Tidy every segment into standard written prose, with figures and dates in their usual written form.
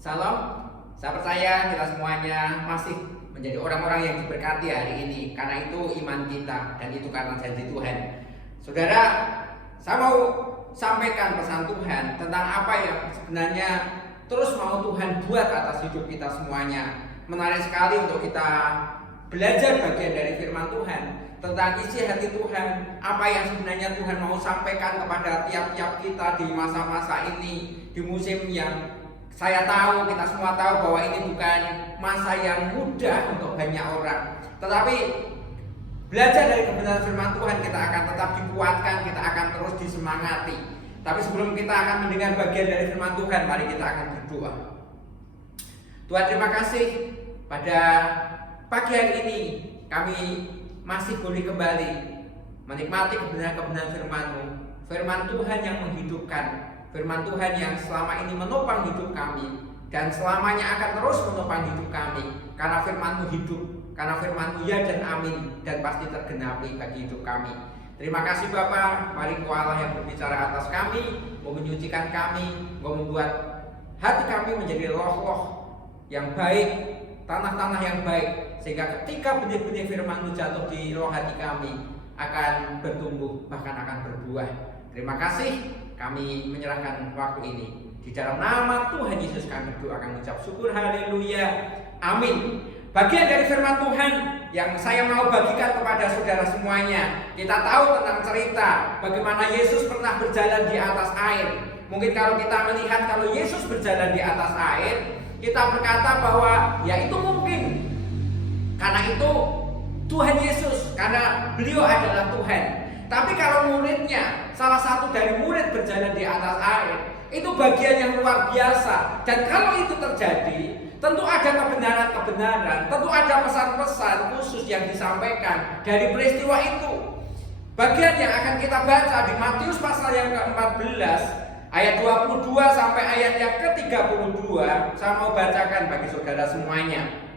Salam, saya percaya kita semuanya masih menjadi orang-orang yang diberkati hari ini. Karena itu iman kita dan itu karena janji Tuhan. Saudara, saya mau sampaikan pesan Tuhan tentang apa yang sebenarnya terus mau Tuhan buat atas hidup kita semuanya. Menarik sekali untuk kita belajar bagian dari firman Tuhan tentang isi hati Tuhan, apa yang sebenarnya Tuhan mau sampaikan kepada tiap-tiap kita di masa-masa ini, di musim yang saya tahu, kita semua tahu bahwa ini bukan masa yang mudah untuk banyak orang. Tetapi belajar dari kebenaran firman Tuhan, kita akan tetap dikuatkan, kita akan terus disemangati. Tapi sebelum kita akan mendengar bagian dari firman Tuhan, mari kita akan berdoa. Tuhan, terima kasih pada pagi hari ini kami masih boleh kembali menikmati kebenaran-kebenaran firman-Mu. Firman Tuhan yang menghidupkan, firman Tuhan yang selama ini menopang hidup kami dan selamanya akan terus menopang hidup kami, karena firman-Mu hidup, karena firman-Mu ya dan amin dan pasti tergenapi bagi hidup kami. Terima kasih Bapa, mari Engkau Allah yang berbicara atas kami, mau menyucikan kami, mau membuat hati kami menjadi roh-roh yang baik, tanah-tanah yang baik, sehingga ketika benih-benih firman-Mu jatuh di roh hati kami akan bertumbuh, bahkan akan berbuah. Terima kasih, kami menyerahkan waktu ini. Di dalam nama Tuhan Yesus kami berdoa, kami ucap syukur, haleluya, amin. Bagian dari firman Tuhan yang saya mau bagikan kepada saudara semuanya. Kita tahu tentang cerita bagaimana Yesus pernah berjalan di atas air. Mungkin kalau kita melihat kalau Yesus berjalan di atas air, kita berkata bahwa ya itu mungkin karena itu Tuhan Yesus, karena beliau adalah Tuhan. Tapi kalau muridnya, salah satu dari murid berjalan di atas air, itu bagian yang luar biasa. Dan kalau itu terjadi, tentu ada kebenaran-kebenaran, tentu ada pesan-pesan khusus yang disampaikan dari peristiwa itu. Bagian yang akan kita baca di Matius pasal yang ke-14, ayat 22 sampai ayat yang ke-32, saya mau bacakan bagi saudara semuanya.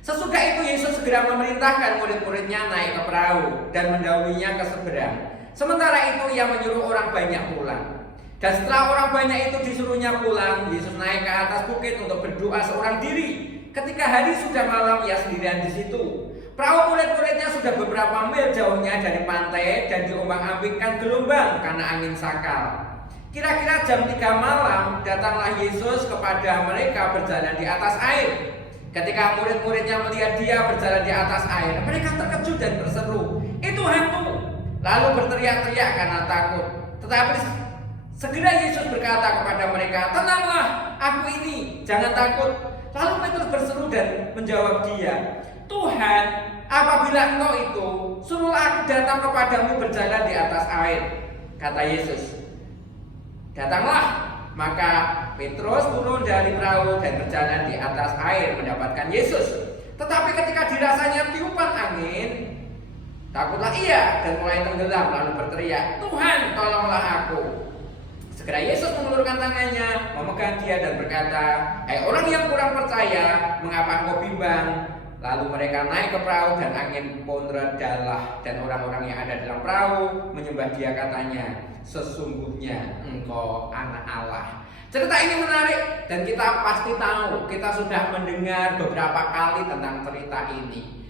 Sesudah itu Yesus segera memerintahkan murid-muridnya naik ke perahu dan mendahulunya ke seberang. Sementara itu ia menyuruh orang banyak pulang. Dan setelah orang banyak itu disuruhnya pulang, Yesus naik ke atas bukit untuk berdoa seorang diri. Ketika hari sudah malam, ia sendirian di situ. Perahu murid-muridnya sudah beberapa mil jauhnya dari pantai dan diombang-ambingkan gelombang karena angin sakal. Kira-kira jam 3 malam datanglah Yesus kepada mereka berjalan di atas air. Ketika murid-muridnya melihat dia berjalan di atas air, mereka terkejut dan berseru, "Itu hantu!" Lalu berteriak-teriak karena takut. Tetapi segera Yesus berkata kepada mereka, "Tenanglah, aku ini, jangan takut." Lalu Petrus berseru dan menjawab dia, "Tuhan, apabila Engkau itu, suruhlah aku datang kepadamu berjalan di atas air." Kata Yesus, "Datanglah." Maka Petrus turun dari perahu dan berjalan di atas air mendapatkan Yesus. Tetapi ketika dirasanya tiupan angin, takutlah ia dan mulai tenggelam, lalu berteriak, "Tuhan, tolonglah aku." Segera Yesus mengulurkan tangannya, memegang dia dan berkata, "Hai orang yang kurang percaya, mengapa engkau bimbang?" Lalu mereka naik ke perahu dan angin pun redalah, dan orang-orang yang ada dalam perahu menyembah dia, katanya, "Sesungguhnya engkau anak Allah." Cerita ini menarik dan kita pasti tahu, kita sudah mendengar beberapa kali tentang cerita ini.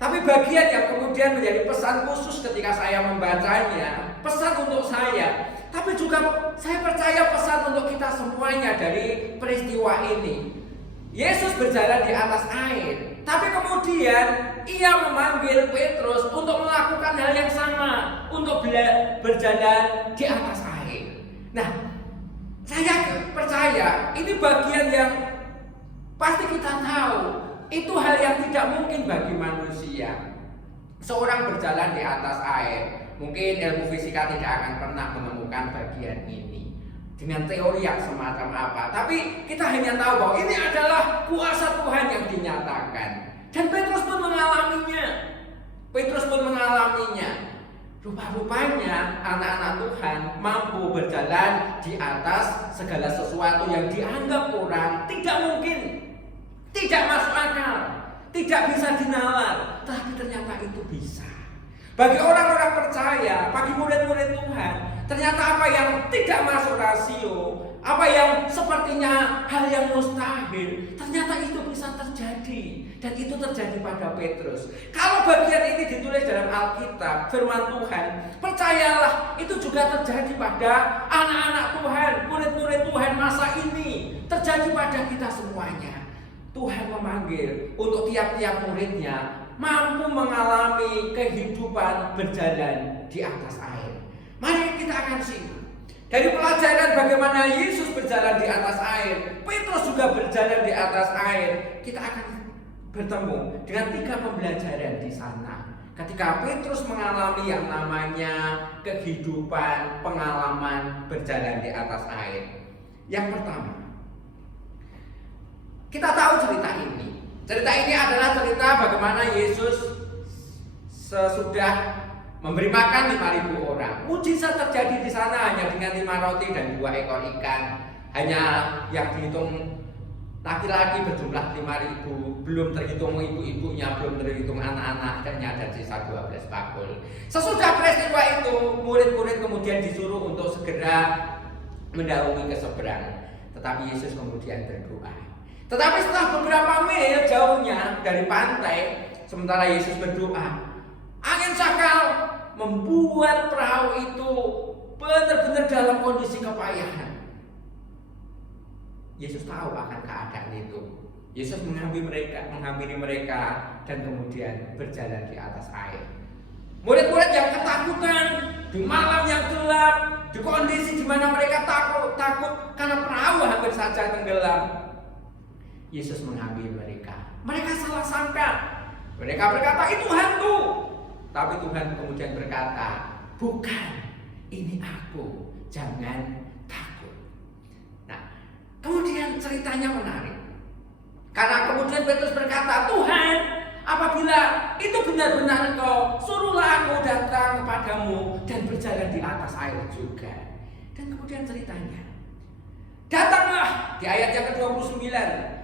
Tapi bagian yang kemudian menjadi pesan khusus ketika saya membacanya, pesan untuk saya, tapi juga saya percaya pesan untuk kita semuanya dari peristiwa ini. Yesus berjalan di atas air, tapi kemudian ia memanggil Petrus untuk melakukan hal yang sama, untuk berjalan di atas air. Nah, saya percaya ini bagian yang pasti kita tahu, itu hal yang tidak mungkin bagi manusia. Seorang berjalan di atas air, mungkin ilmu fisika tidak akan pernah menemukan bagian ini dengan teori yang semacam apa. Tapi kita hanya tahu bahwa ini adalah kuasa Tuhan yang dinyatakan. Dan Petrus pun mengalaminya. Rupa-rupanya anak-anak Tuhan mampu berjalan di atas segala sesuatu yang dianggap orang tidak mungkin, tidak masuk akal, tidak bisa dinalar. Tapi ternyata itu bisa. Bagi orang-orang percaya, bagi murid-murid Tuhan, ternyata apa yang tidak masuk rasio, Apa yang sepertinya hal yang mustahil, ternyata itu bisa terjadi. Dan itu terjadi pada Petrus. Kalau bagian ini ditulis dalam Alkitab, firman Tuhan, percayalah itu juga terjadi pada anak-anak Tuhan, murid-murid Tuhan masa ini. Terjadi pada kita semuanya. Tuhan memanggil untuk tiap-tiap muridnya mampu mengalami kehidupan berjalan di atas air. Mari kita akan simak. Dari pelajaran bagaimana Yesus berjalan di atas air, Petrus juga berjalan di atas air. Kita akan bertemu dengan 3 pembelajaran di sana. Ketika Petrus mengalami yang namanya kehidupan, pengalaman berjalan di atas air. Yang pertama, kita tahu cerita ini. Cerita ini adalah cerita bagaimana Yesus sesudah memberi makan 5.000 orang. Mujizat terjadi di sana hanya dengan 5 roti dan 2 ekor ikan. Hanya yang dihitung laki-laki berjumlah 5.000, belum terhitung ibu-ibunya, belum terhitung anak-anaknya, dan sisa 12 bakul. Sesudah peristiwa itu, murid-murid kemudian disuruh untuk segera mendahului ke seberang. Tetapi Yesus kemudian berdoa. Tetapi setelah beberapa mil jauhnya dari pantai, sementara Yesus berdoa, angin sakal membuat perahu itu benar-benar dalam kondisi kepayahan. Yesus tahu akan keadaan itu. Yesus menghampiri mereka dan kemudian berjalan di atas air. Murid-murid yang ketakutan di malam yang gelap, di kondisi di mana mereka takut karena perahu hampir saja tenggelam. Yesus menghampiri mereka. Mereka salah sangka. Mereka berkata itu hantu. Tapi Tuhan kemudian berkata, bukan, ini aku, jangan takut. Nah, kemudian ceritanya menarik. Karena kemudian Petrus berkata, Tuhan, apabila itu benar-benar Engkau, suruhlah aku datang kepadamu dan berjalan di atas air juga. Dan kemudian ceritanya, datanglah di ayat yang ke-29.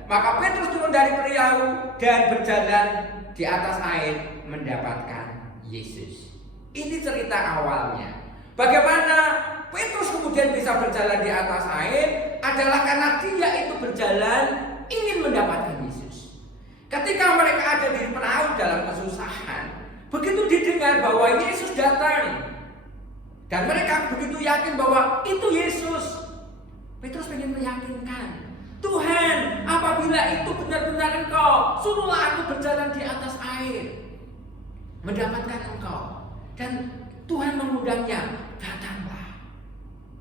Maka Petrus turun dari perahu dan berjalan di atas air mendapatkan Yesus. Ini cerita awalnya. Bagaimana Petrus kemudian bisa berjalan di atas air adalah karena dia itu berjalan ingin mendapatkan Yesus. Ketika mereka ada di perahu dalam kesusahan, begitu didengar bahwa Yesus datang dan mereka begitu yakin bahwa itu Yesus, Petrus ingin meyakinkan, Tuhan, apabila itu benar-benar Engkau, suruhlah aku berjalan di atas air mendapatkan Engkau. Dan Tuhan mengundangnya, datanglah.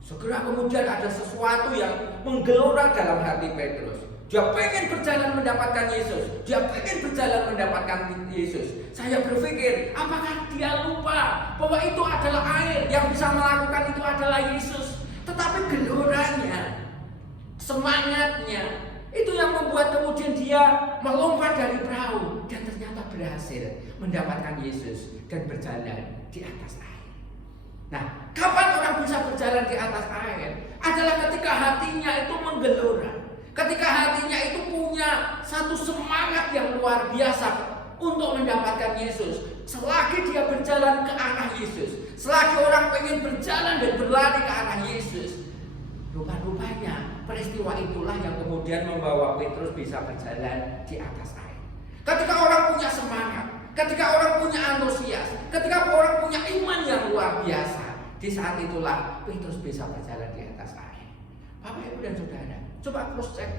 Segera kemudian ada sesuatu yang menggelora dalam hati Petrus. Dia pengen berjalan mendapatkan Yesus. Dia pengen berjalan mendapatkan Yesus. Saya berpikir, apakah dia lupa bahwa itu adalah air, yang bisa melakukan itu adalah Yesus. Tetapi geloranya, semangatnya, itu yang membuat kemudian dia melompat dari perahu dan ternyata berhasil mendapatkan Yesus dan berjalan di atas air. Nah, kapan orang bisa berjalan di atas air? Adalah ketika hatinya itu menggelora. Ketika hatinya itu punya satu semangat yang luar biasa untuk mendapatkan Yesus. Selagi dia berjalan ke arah Yesus, selagi orang pengen berjalan dan berlari ke arah Yesus, rupa-rupanya peristiwa itulah yang kemudian membawa Petrus bisa berjalan di atas air. Ketika orang punya semangat, ketika orang punya antusias, ketika orang punya iman yang luar biasa, di saat itulah Petrus bisa berjalan di atas air. Bapak, Ibu dan Saudara, coba cross check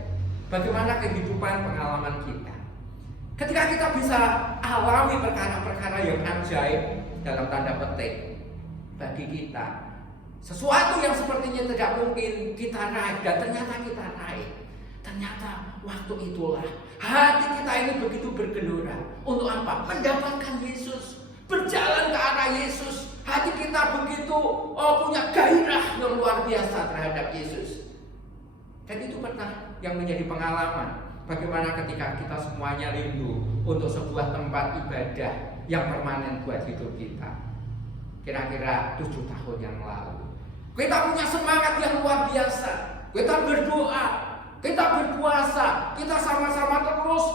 bagaimana kehidupan pengalaman kita. Ketika kita bisa alami perkara-perkara yang ajaib dalam tanda petik bagi kita, sesuatu yang sepertinya tidak mungkin kita raih dan ternyata kita raih. Ternyata waktu itulah hati kita ini begitu bergelora. Untuk apa? Mendapatkan Yesus, berjalan ke arah Yesus. Hati kita begitu punya gairah yang luar biasa terhadap Yesus. Dan itu pernah yang menjadi pengalaman. Bagaimana ketika kita semuanya rindu untuk sebuah tempat ibadah yang permanen buat hidup kita. Kira-kira 7 tahun yang lalu, kita punya semangat yang luar biasa. Kita berdoa, kita berpuasa, kita sama-sama terus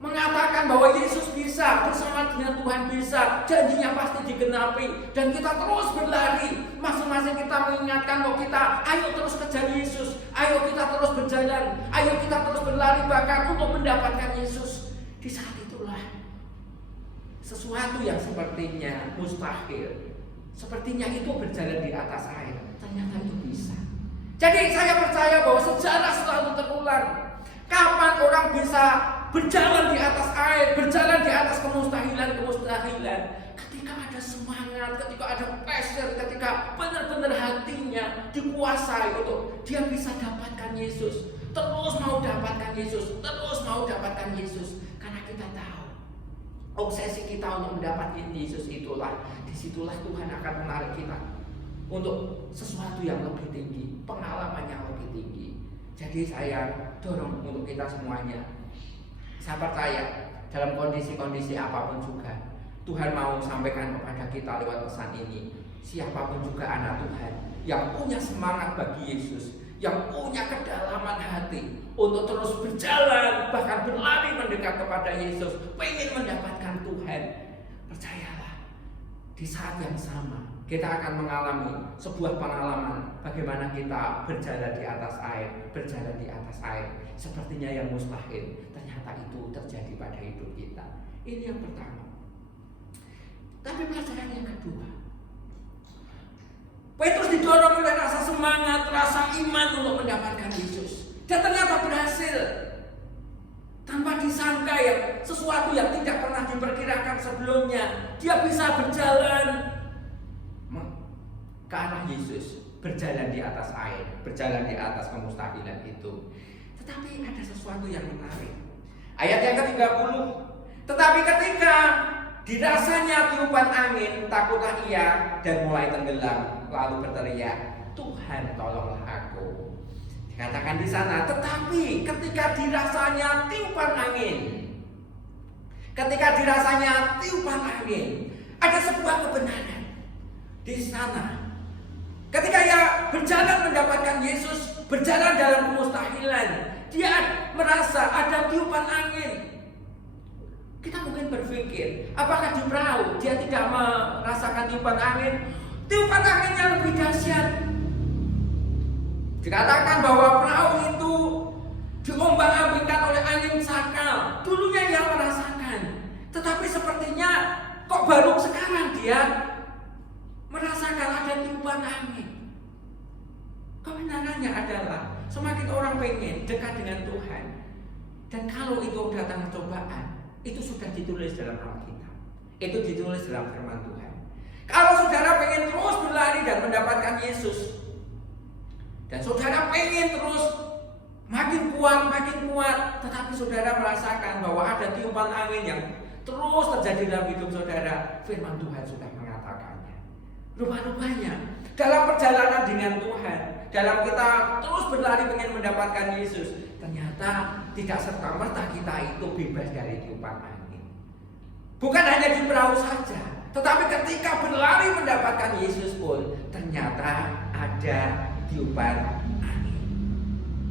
mengatakan bahwa Yesus bisa, bersama dengan Tuhan bisa, janjinya pasti digenapi, dan kita terus berlari. Masing-masing kita mengingatkan bahwa kita ayo terus kejar Yesus, ayo kita terus berjalan, ayo kita terus berlari bahkan untuk mendapatkan Yesus. Di saat itulah sesuatu yang sepertinya mustahil, sepertinya itu berjalan di atas air, ternyata itu bisa. Jadi saya percaya bahwa sejarah selalu terulang. Kapan orang bisa berjalan di atas air, berjalan di atas kemustahilan. Ketika ada semangat, ketika ada passion, ketika benar-benar hatinya dikuasai untuk dia bisa dapatkan Yesus. Terus mau dapatkan Yesus, terus mau dapatkan Yesus. Karena kita tahu obsesi kita untuk mendapatkan Yesus itulah, disitulah Tuhan akan menarik kita untuk sesuatu yang lebih tinggi, pengalaman yang lebih tinggi. Jadi saya dorong untuk kita semuanya. Saya percaya dalam kondisi-kondisi apapun juga Tuhan mau sampaikan kepada kita lewat pesan ini. Siapapun juga anak Tuhan yang punya semangat bagi Yesus, yang punya kedalaman hati untuk terus berjalan, bahkan berlari mendekat kepada Yesus, pengen mendapatkan Tuhan, percayalah di saat yang sama kita akan mengalami sebuah pengalaman bagaimana kita berjalan di atas air, berjalan di atas air. Sepertinya yang mustahil, ternyata itu terjadi pada hidup kita. Ini yang pertama. Tapi pelajaran yang kedua, Petrus didorong oleh rasa semangat, rasa iman untuk mendapatkan Yesus. Dan ternyata berhasil. Tanpa disangka ya, sesuatu yang tidak pernah diperkirakan sebelumnya, dia bisa berjalan ke arah Yesus, berjalan di atas air, berjalan di atas kemustahilan itu. Tetapi ada sesuatu yang menarik. Ayat yang ke-30. Tetapi ketika dirasanya tiupan angin, takutlah ia dan mulai tenggelam, lalu berteriak, Tuhan tolonglah aku. Dikatakan di sana, tetapi ketika dirasanya tiupan angin, ketika dirasanya tiupan angin, ada sebuah kebenaran di sana. Ketika ia berjalan mendapatkan Yesus, berjalan dalam kemustahilan, dia merasa ada tiupan angin. Kita mungkin berpikir, apakah di perahu dia tidak merasakan tiupan angin? Tiupan angin yang lebih dahsyat. Dikatakan bahwa perahu itu diombang-ambingkan oleh angin sakal. Dulunya ia merasakan, tetapi sepertinya kok baru sekarang dia merasakan ada tiupan angin. Kebenarannya adalah semakin orang pengen dekat dengan Tuhan, dan kalau itu datang cobaan, itu sudah ditulis dalam Alkitab, itu ditulis dalam firman Tuhan. Kalau saudara pengen terus berlari dan mendapatkan Yesus, dan saudara pengen terus makin kuat, tetapi saudara merasakan bahwa ada tiupan angin yang terus terjadi dalam hidup saudara, firman Tuhan sudah mengatakannya. Rupanya dalam perjalanan dengan Tuhan, dalam kita terus berlari ingin mendapatkan Yesus, ternyata tidak serta-merta kita itu bebas dari tiupan angin. Bukan hanya di perahu saja, tetapi ketika berlari mendapatkan Yesus pun ternyata ada tiupan angin.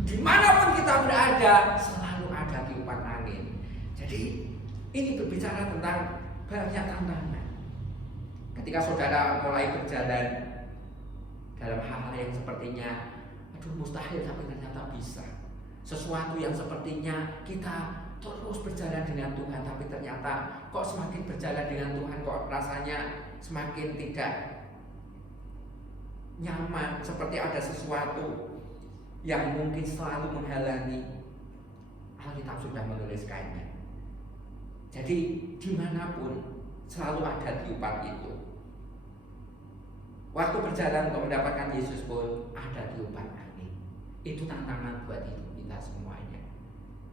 Dimanapun kita berada, selalu ada tiupan angin. Jadi ini berbicara tentang banyak tantangan. Ketika saudara mulai berjalan dalam hal-hal yang sepertinya mustahil, tapi ternyata bisa. Sesuatu yang sepertinya kita terus berjalan dengan Tuhan, tapi ternyata kok semakin berjalan dengan Tuhan kok rasanya semakin tidak nyaman, seperti ada sesuatu yang mungkin selalu menghalangi. Alkitab sudah menuliskannya. Jadi dimanapun selalu ada tiupan itu. Waktu berjalan untuk mendapatkan Yesus pun ada tiupan angin. Itu tantangan buat hidup kita semuanya.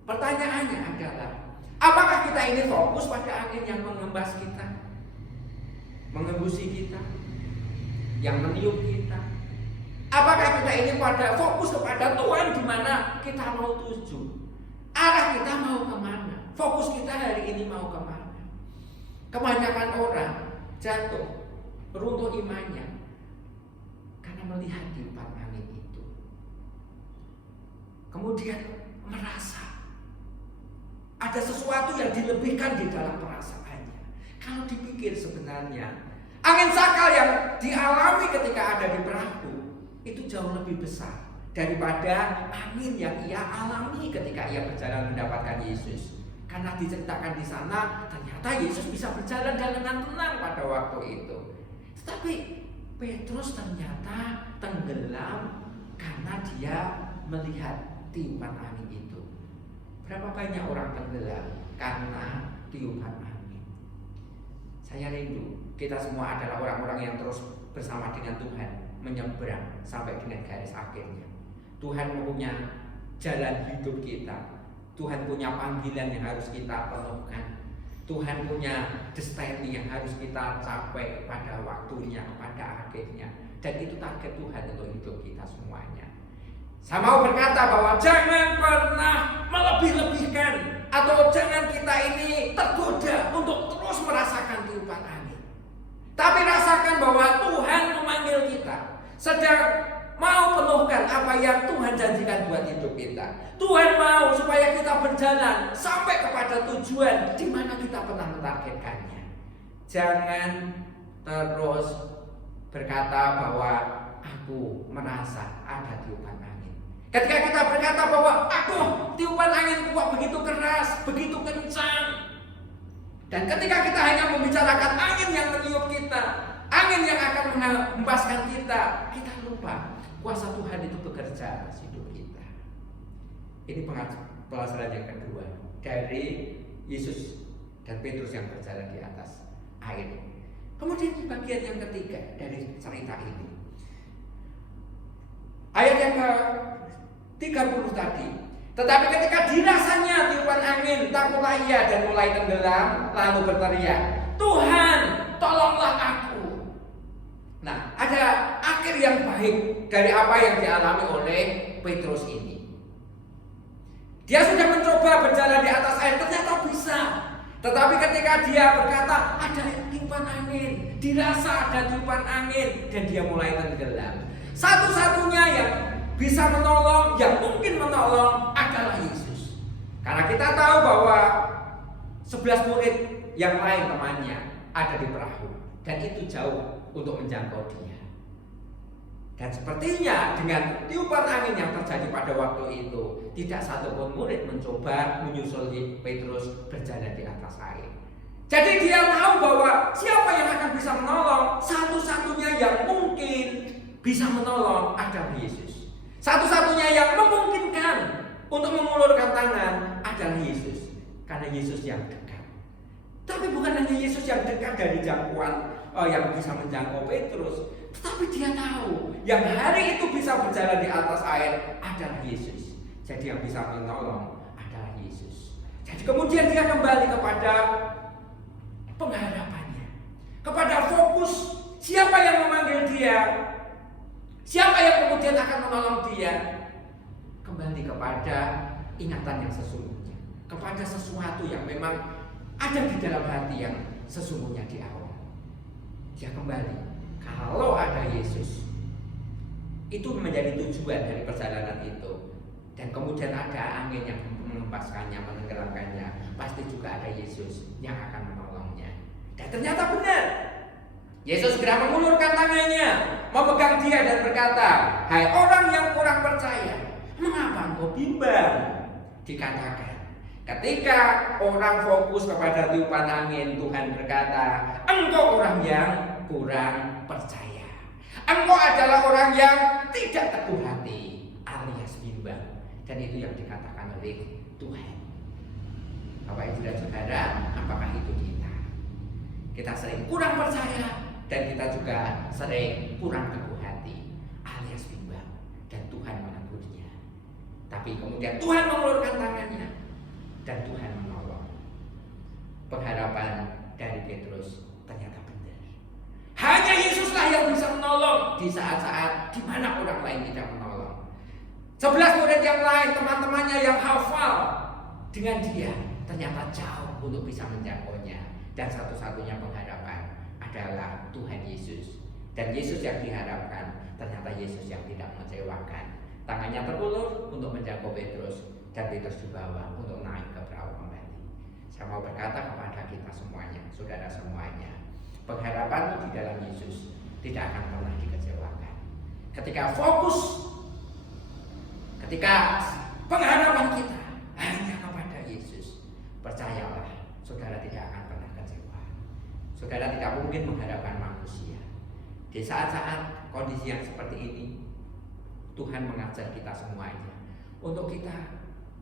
Pertanyaannya adalah, apakah kita ini fokus pada angin yang mengembas kita, mengembusi kita, yang meniup kita? Apakah kita ini pada fokus kepada Tuhan di mana kita mau tuju? Arah kita mau kemana? Fokus kita hari ini mau kemana? Kebanyakan orang jatuh, runtuh imannya karena melihat tiupan angin itu. Kemudian merasa ada ada sesuatu yang dilebihkan di dalam perasaannya. Kalau dipikir sebenarnya angin sakal yang dialami ketika ada di perahu itu jauh lebih besar daripada angin yang ia alami ketika ia berjalan mendapatkan Yesus. Karena diceritakan di sana ternyata Yesus bisa berjalan dengan tenang pada waktu itu. Tetapi Petrus ternyata tenggelam karena dia melihat tiupan angin itu. Berapa banyak orang tenggelam karena tiupan angin? Saya rindu kita semua adalah orang-orang yang terus bersama dengan Tuhan menyeberang sampai dengan garis akhirnya. Tuhan punya jalan hidup kita. Tuhan punya panggilan yang harus kita penuhkan. Tuhan punya destiny yang harus kita capai pada waktunya, pada akhirnya. Dan itu target Tuhan untuk hidup kita semuanya. Saya mau berkata bahwa jangan pernah melebih-lebihkan, atau jangan kita ini tergoda untuk terus merasakan tiupan angin. Tapi rasakan bahwa Tuhan memanggil kita, sedang mau penuhkan apa yang Tuhan janjikan buat hidup kita. Tuhan mau supaya kita berjalan sampai kepada tujuan di mana kita pernah mentargetkannya. Jangan terus berkata bahwa aku merasa ada tiupan angin. Ketika kita berkata bahwa aku tiupan angin kok begitu keras, begitu kencang. Dan ketika kita hanya membicarakan angin yang meniup kita, angin yang akan menghempaskan kita, kita lupa kuasa Tuhan itu bekerja atas hidup kita. Ini pelajaran yang kedua dari Yesus dan Petrus yang berjalan di atas air. Kemudian di bagian yang ketiga dari cerita ini, ayat yang ke-30 tadi. Tetapi ketika dirasanya tiupan angin, takutlah ia dan mulai tenggelam, lalu berteriak, Tuhan, tolonglah aku. Nah, ada akhir yang baik dari apa yang dialami oleh Petrus ini. Dia sudah mencoba berjalan di atas air, ternyata bisa. Tetapi ketika dia berkata, ada tiupan angin, dirasa ada tiupan angin, dan dia mulai tenggelam. Satu-satunya yang bisa menolong, yang mungkin menolong adalah Yesus. Karena kita tahu bahwa 11 murid yang lain temannya ada di perahu, dan itu jauh untuk menjangkau dia. Dan sepertinya dengan tiupan angin yang terjadi pada waktu itu, tidak satupun murid mencoba menyusul Petrus berjalan di atas air. Jadi dia tahu bahwa siapa yang akan bisa menolong, satu-satunya yang mungkin bisa menolong adalah Yesus. Satu-satunya yang memungkinkan untuk mengulurkan tangan adalah Yesus. Karena Yesus yang dekat. Tapi bukan hanya Yesus yang dekat dari jangkauan yang bisa menjangkau Petrus, tetapi dia tahu yang hari itu bisa berjalan di atas air adalah Yesus. Jadi yang bisa menolong adalah Yesus. Jadi kemudian dia kembali kepada pengharapannya, kepada fokus siapa yang memanggil dia, siapa yang kemudian akan menolong dia. Kembali kepada ingatan yang sesungguhnya, kepada sesuatu yang memang ada di dalam hati yang sesungguhnya di awal. Dia kembali, kalau ada Yesus, itu menjadi tujuan dari perjalanan itu. Dan kemudian ada angin yang menghempaskannya, menenggelamkannya, pasti juga ada Yesus yang akan menolongnya. Dan ternyata benar, Yesus segera mengulurkan tangannya, memegang dia dan berkata, hai orang yang kurang percaya, mengapa engkau bimbang? Dikatakan, ketika orang fokus kepada tiupan angin, Tuhan berkata, engkau orang yang kurang percaya. Engkau adalah orang yang tidak teguh hati, alias bimbang. Dan itu yang dikatakan oleh Tuhan. Bapak Ibu dan Saudara, apakah itu kita? Kita sering kurang percaya, dan kita juga sering kurang teguh hati, alias bimbang. Dan Tuhan menegurnya. Tapi kemudian Tuhan mengulurkan tangannya, dan Tuhan menolong. Pengharapan dari Petrus ternyata benar. Hanya Yesuslah yang bisa menolong di saat-saat di mana orang lain tidak menolong. 11 murid yang lain, teman-temannya yang hafal dengan dia, ternyata jauh untuk bisa menjangkaunya. Dan satu-satunya pengharapan adalah Tuhan Yesus. Dan Yesus yang diharapkan, ternyata Yesus yang tidak mengecewakan. Tangannya terulur untuk menjangkau Petrus, dan Petrus dibawa untuk naik ke perahu kembali. Saya mau berkata kepada kita semuanya, saudara semuanya, pengharapan di dalam Yesus tidak akan pernah dikecewakan. Ketika pengharapan kita hanya kepada Yesus, percayalah, saudara tidak akan pernah kecewa. Saudara tidak mungkin mengharapkan manusia. Di saat-saat kondisi yang seperti ini, Tuhan mengajar kita semuanya untuk kita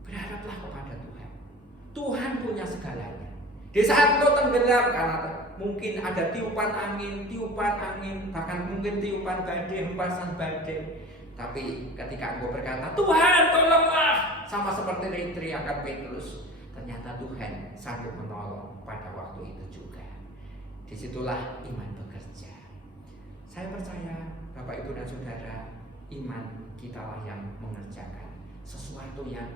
berharaplah kepada Tuhan. Tuhan punya segalanya. Di saat engkau tenggelam karena mungkin ada tiupan angin, bahkan mungkin tiupan badai, hempasan badai. Tapi ketika engkau berkata, Tuhan tolonglah, sama seperti teriakan Petrus, ternyata Tuhan sanggup menolong pada waktu itu juga. Disitulah iman bekerja. Saya percaya Bapak Ibu dan Saudara, iman kitalah yang mengerjakan sesuatu yang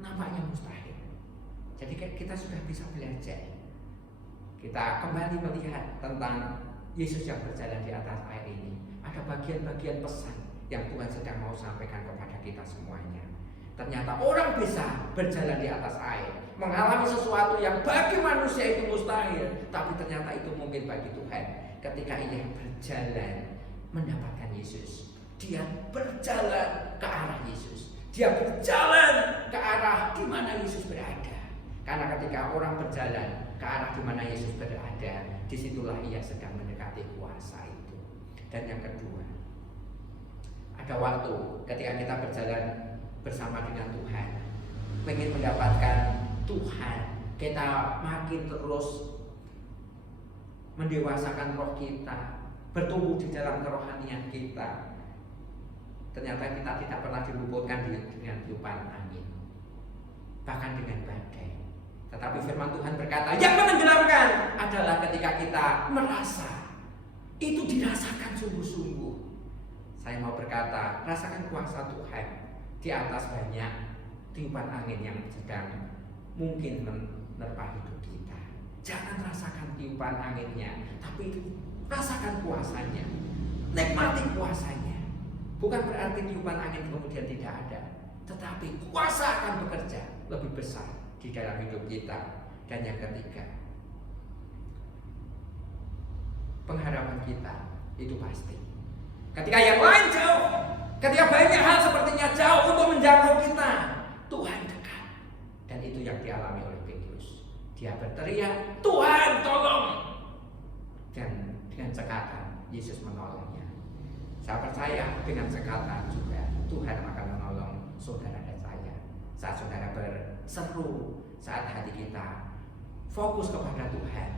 nampaknya mustahil. Jadi kita sudah bisa belajar. Kita kembali melihat tentang Yesus yang berjalan di atas air ini. Ada bagian-bagian pesan yang Tuhan sedang mau sampaikan kepada kita semuanya. Ternyata orang bisa berjalan di atas air, mengalami sesuatu yang bagi manusia itu mustahil, tapi ternyata itu mungkin bagi Tuhan. Ketika ia berjalan mendapatkan Yesus, dia berjalan ke arah Yesus, dia berjalan ke arah di mana Yesus berada. Karena ketika orang berjalan ke arah di mana Yesus berada, disitulah ia sedang mendekati kuasa itu. Dan yang kedua, ada waktu ketika kita berjalan bersama dengan Tuhan, ingin mendapatkan Tuhan, kita makin terus mendewasakan roh kita, bertumbuh di dalam kerohanian kita. Ternyata kita tidak pernah diluputkan dengan tiupan angin, bahkan dengan badai. Tetapi firman Tuhan berkata, yang menenggelamkan adalah ketika kita merasa itu dirasakan sungguh-sungguh. Saya mau berkata, rasakan kuasa Tuhan di atas banyak tiupan angin yang sedang mungkin menerpa hidup kita. Jangan rasakan tiupan anginnya, tapi rasakan kuasanya, nikmati kuasanya. Bukan berarti tiupan angin kemudian tidak ada, tetapi kuasa akan bekerja lebih besar di dalam hidup kita. Dan yang ketiga, pengharapan kita itu pasti. Ketika yang lain jauh, ketika banyak hal sepertinya jauh untuk menjangkau kita, Tuhan dekat. Dan itu yang dialami oleh Petrus. Dia berteriak, Tuhan tolong. Dan dengan cekatan Yesus menolongnya. Saya percaya dengan cekatan juga Tuhan akan menolong saudara dan saya. Saat saudara berseru, saat hati kita fokus kepada Tuhan,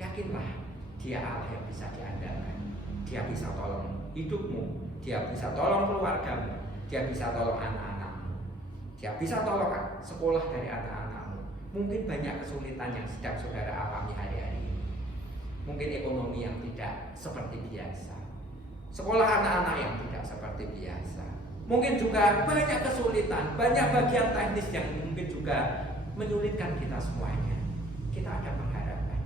yakinlah Dia Allah yang bisa diandalkan. Dia bisa tolong hidupmu, Dia bisa tolong keluargamu, Dia bisa tolong anak-anakmu, Dia bisa tolong sekolah dari anak-anakmu. Mungkin banyak kesulitan yang sedang saudara alami hari-hari ini. Mungkin ekonomi yang tidak seperti biasa, sekolah anak-anak yang tidak seperti biasa. Mungkin juga banyak kesulitan, banyak bagian teknis yang mungkin juga menyulitkan kita semuanya. Kita ada pengharapan.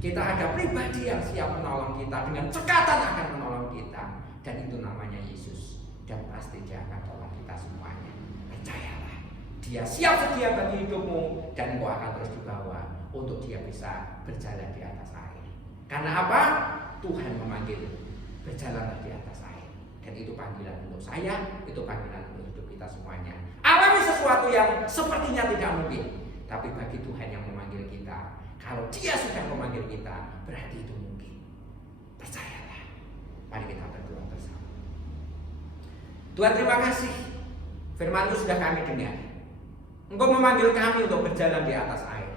Kita ada pribadi yang siap menolong kita, dengan cekatan akan menolong kita. Dan itu namanya Yesus. Dan pasti Dia akan tolong kita semuanya. Percayalah, Dia siap sedia bagi hidupmu, dan engkau akan terus dibawa untuk Dia bisa berjalan di atas air. Karena apa? Tuhan memanggil, berjalanlah di atas air. Dan itu panggilan untuk saya, itu panggilan untuk hidup kita semuanya. Alami sesuatu yang sepertinya tidak mungkin, tapi bagi Tuhan yang memanggil kita, kalau Dia sudah memanggil kita, berarti itu mungkin. Percayalah. Mari kita berdoa bersama. Tuhan, terima kasih, firman-Mu sudah kami dengar. Engkau memanggil kami untuk berjalan di atas air.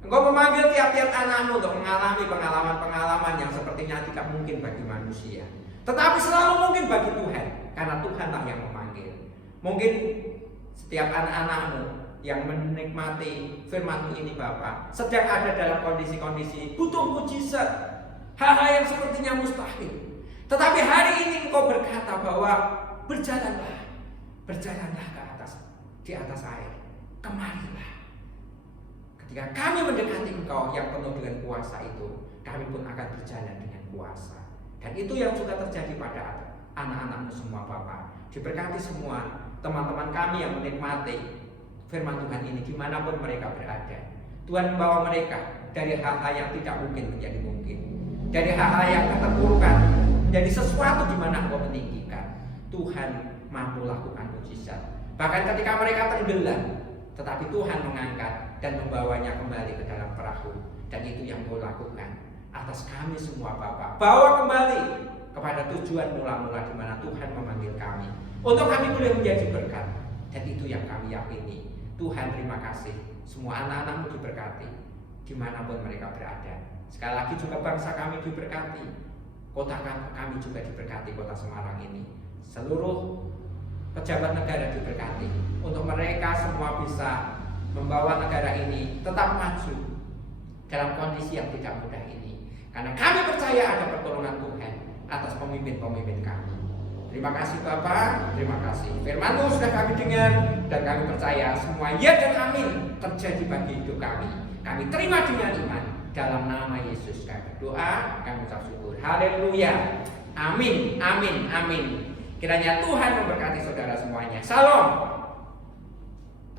Engkau memanggil tiap-tiap anak-Mu untuk mengalami pengalaman-pengalaman yang sepertinya tidak mungkin bagi manusia, tetapi selalu mungkin bagi Tuhan, karena Tuhanlah yang memanggil. Mungkin setiap anak-anak-Mu yang menikmati firman-Mu ini, Bapa, sedang ada dalam kondisi-kondisi butuh mujizat, hal-hal yang sepertinya mustahil. Tetapi hari ini Engkau berkata bahwa berjalanlah ke atas, di atas air. Kemarilah. Ketika kami mendekati Engkau yang penuh dengan kuasa itu, kami pun akan berjalan dengan kuasa. Dan itu yang juga terjadi pada anak-anak-Mu semua, Bapa. Diberkati semua teman-teman kami yang menikmati firman Tuhan ini dimanapun mereka berada. Tuhan membawa mereka dari hal-hal yang tidak mungkin menjadi mungkin, dari hal-hal yang keterpurukan jadi sesuatu di mana Engkau meninggikan. Tuhan mampu lakukan mujizat. Bahkan ketika mereka tenggelam, tetapi Tuhan mengangkat dan membawanya kembali ke dalam perahu. Dan itu yang Engkau lakukan atas kami semua Bapa. Bawa kembali kepada tujuan mula-mula di mana Tuhan memanggil kami, untuk kami boleh menjadi berkat. Dan itu yang kami yakini. Tuhan, terima kasih. Semua anak-anak-Mu diberkati dimanapun mereka berada. Sekali lagi juga bangsa kami diberkati, kota kami juga diberkati, kota Semarang ini. Seluruh pejabat negara diberkati, untuk mereka semua bisa membawa negara ini tetap maju dalam kondisi yang tidak mudah ini. Karena kami percaya ada pertolongan Tuhan atas pemimpin-pemimpin kami. Terima kasih Bapak, terima kasih. Firman-Mu sudah kami dengar dan kami percaya semua ya dan amin terjadi bagi hidup kami. Kami terima dengan iman. Dalam nama Yesus kami berdoa, kami ucap syukur. Haleluya. Amin, amin, amin. Kiranya Tuhan memberkati saudara semuanya. Salam.